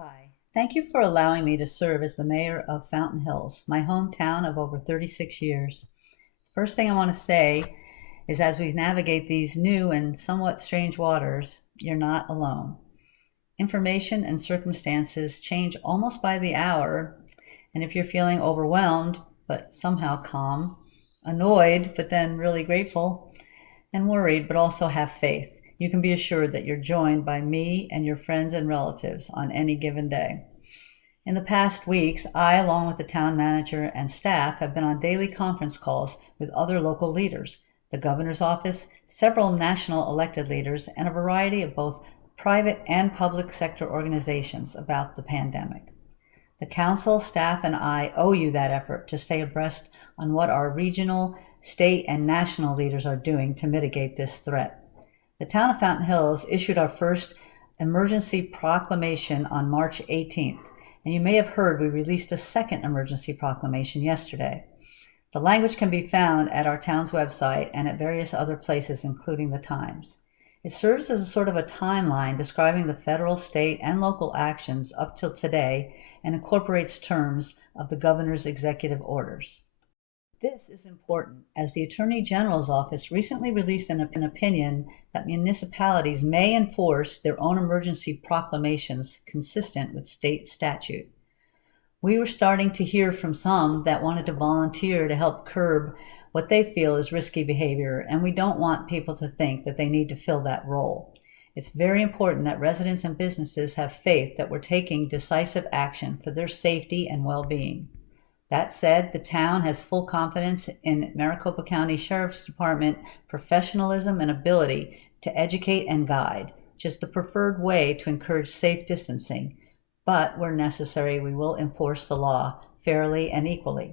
Hi, thank you for allowing me to serve as the mayor of Fountain Hills, my hometown of over 36 years. First thing I want to say is as we navigate these new and somewhat strange waters, you're not alone. Information and circumstances change almost by the hour, and if you're feeling overwhelmed but somehow calm, annoyed but then really grateful, and worried but also have faith, you can be assured that you're joined by me and your friends and relatives on any given day. In the past weeks, I, along with the town manager and staff, have been on daily conference calls with other local leaders, the governor's office, several national elected leaders, and a variety of both private and public sector organizations about the pandemic. The council, staff, and I owe you that effort to stay abreast on what our regional, state, and national leaders are doing to mitigate this threat. The town of Fountain Hills issued our first emergency proclamation on March 18th, and you may have heard we released a second emergency proclamation yesterday. The language can be found at our town's website and at various other places, including the Times. It serves as a sort of a timeline describing the federal, state, and local actions up till today and incorporates terms of the governor's executive orders. This is important as the Attorney General's office recently released an opinion that municipalities may enforce their own emergency proclamations consistent with state statute. We were starting to hear from some that wanted to volunteer to help curb what they feel is risky behavior, and we don't want people to think that they need to fill that role. It's very important that residents and businesses have faith that we're taking decisive action for their safety and well-being. That said, the town has full confidence in Maricopa County Sheriff's Department professionalism and ability to educate and guide, which is the preferred way to encourage safe distancing, but where necessary, we will enforce the law fairly and equally.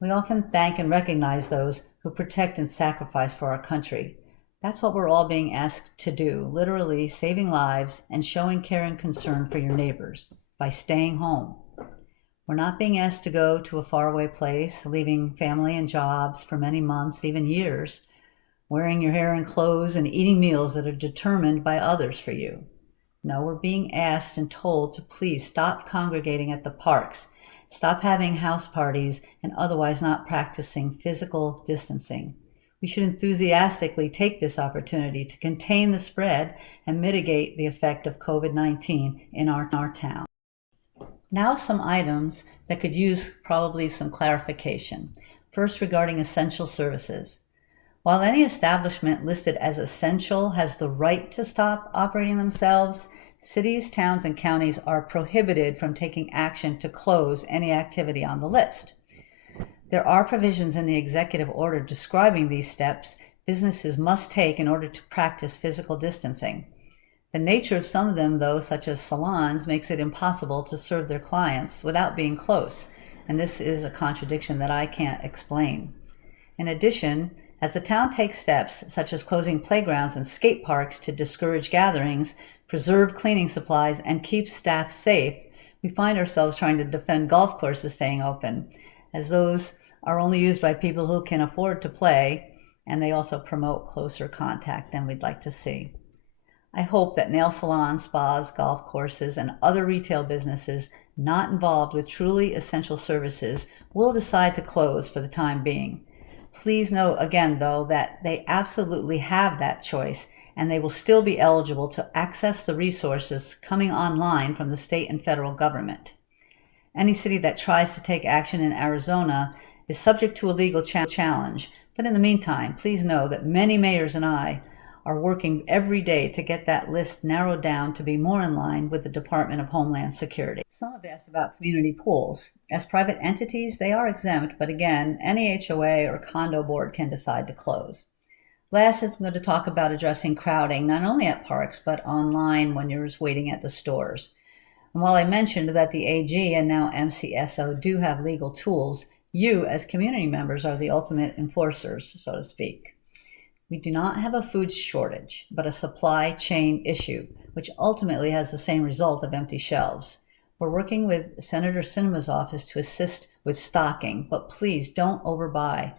We often thank and recognize those who protect and sacrifice for our country. That's what we're all being asked to do, literally saving lives and showing care and concern for your neighbors by staying home. We're not being asked to go to a faraway place, leaving family and jobs for many months, even years, wearing your hair and clothes and eating meals that are determined by others for you. No, we're being asked and told to please stop congregating at the parks, stop having house parties, and otherwise not practicing physical distancing. We should enthusiastically take this opportunity to contain the spread and mitigate the effect of COVID-19 in our town. Now some items that could use probably some clarification. First, regarding essential services. While any establishment listed as essential has the right to stop operating themselves, cities, towns, and counties are prohibited from taking action to close any activity on the list. There are provisions in the executive order describing these steps businesses must take in order to practice physical distancing. The nature of some of them, though, such as salons, makes it impossible to serve their clients without being close, and this is a contradiction that I can't explain. In addition, as the town takes steps such as closing playgrounds and skate parks to discourage gatherings, preserve cleaning supplies, and keep staff safe, we find ourselves trying to defend golf courses staying open, as those are only used by people who can afford to play, and they also promote closer contact than we'd like to see. I hope that nail salons, spas, golf courses, and other retail businesses not involved with truly essential services will decide to close for the time being. Please note again, though, that they absolutely have that choice, and they will still be eligible to access the resources coming online from the state and federal government. Any city that tries to take action in Arizona is subject to a legal challenge, but in the meantime, please know that many mayors and I are working every day to get that list narrowed down to be more in line with the Department of Homeland Security. Some have asked about community pools. As private entities, they are exempt, but again, any HOA or condo board can decide to close. Last, I'm going to talk about addressing crowding, not only at parks, but online when you're just waiting at the stores. And while I mentioned that the AG and now MCSO do have legal tools, you as community members are the ultimate enforcers, so to speak. We do not have a food shortage, but a supply chain issue, which ultimately has the same result of empty shelves. We're working with Senator Sinema's office to assist with stocking, but please don't overbuy.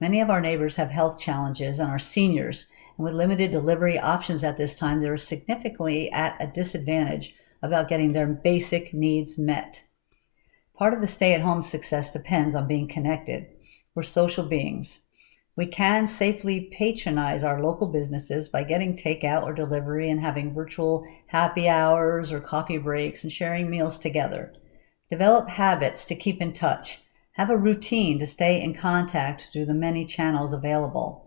Many of our neighbors have health challenges and are seniors, and with limited delivery options at this time, they're significantly at a disadvantage about getting their basic needs met. Part of the stay-at-home success depends on being connected. We're social beings. We can safely patronize our local businesses by getting takeout or delivery and having virtual happy hours or coffee breaks and sharing meals together. Develop habits to keep in touch. Have a routine to stay in contact through the many channels available.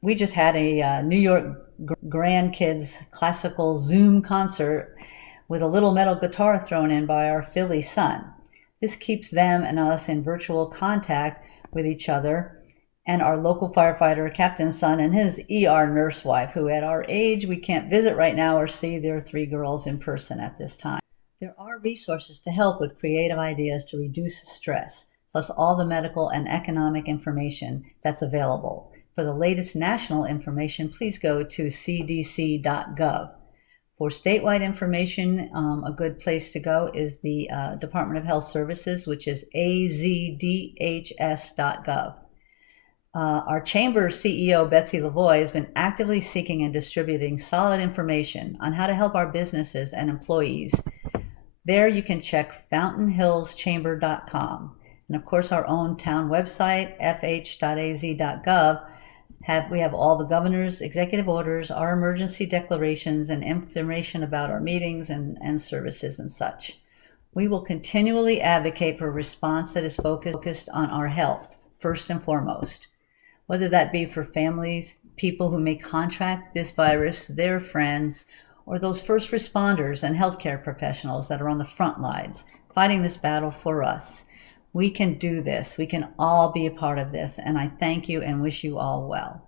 We just had a New York grandkids classical Zoom concert with a little metal guitar thrown in by our Philly son. This keeps them and us in virtual contact with each other and our local firefighter captain's son and his ER nurse wife, who at our age we can't visit right now or see their 3 girls in person at this time. There are resources to help with creative ideas to reduce stress, plus all the medical and economic information that's available. For the latest national information, please go to cdc.gov. For statewide information, a good place to go is the Department of Health Services, which is AZDHS.gov. Our chamber CEO, Betsy Lavoie, has been actively seeking and distributing solid information on how to help our businesses and employees. There you can check fountainhillschamber.com. And of course, our own town website, fh.az.gov, we have all the governor's executive orders, our emergency declarations, and information about our meetings and services and such. We will continually advocate for a response that is focused on our health, first and foremost, whether that be for families, people who may contract this virus, their friends, or those first responders and healthcare professionals that are on the front lines fighting this battle for us. We can do this. We can all be a part of this, and I thank you and wish you all well.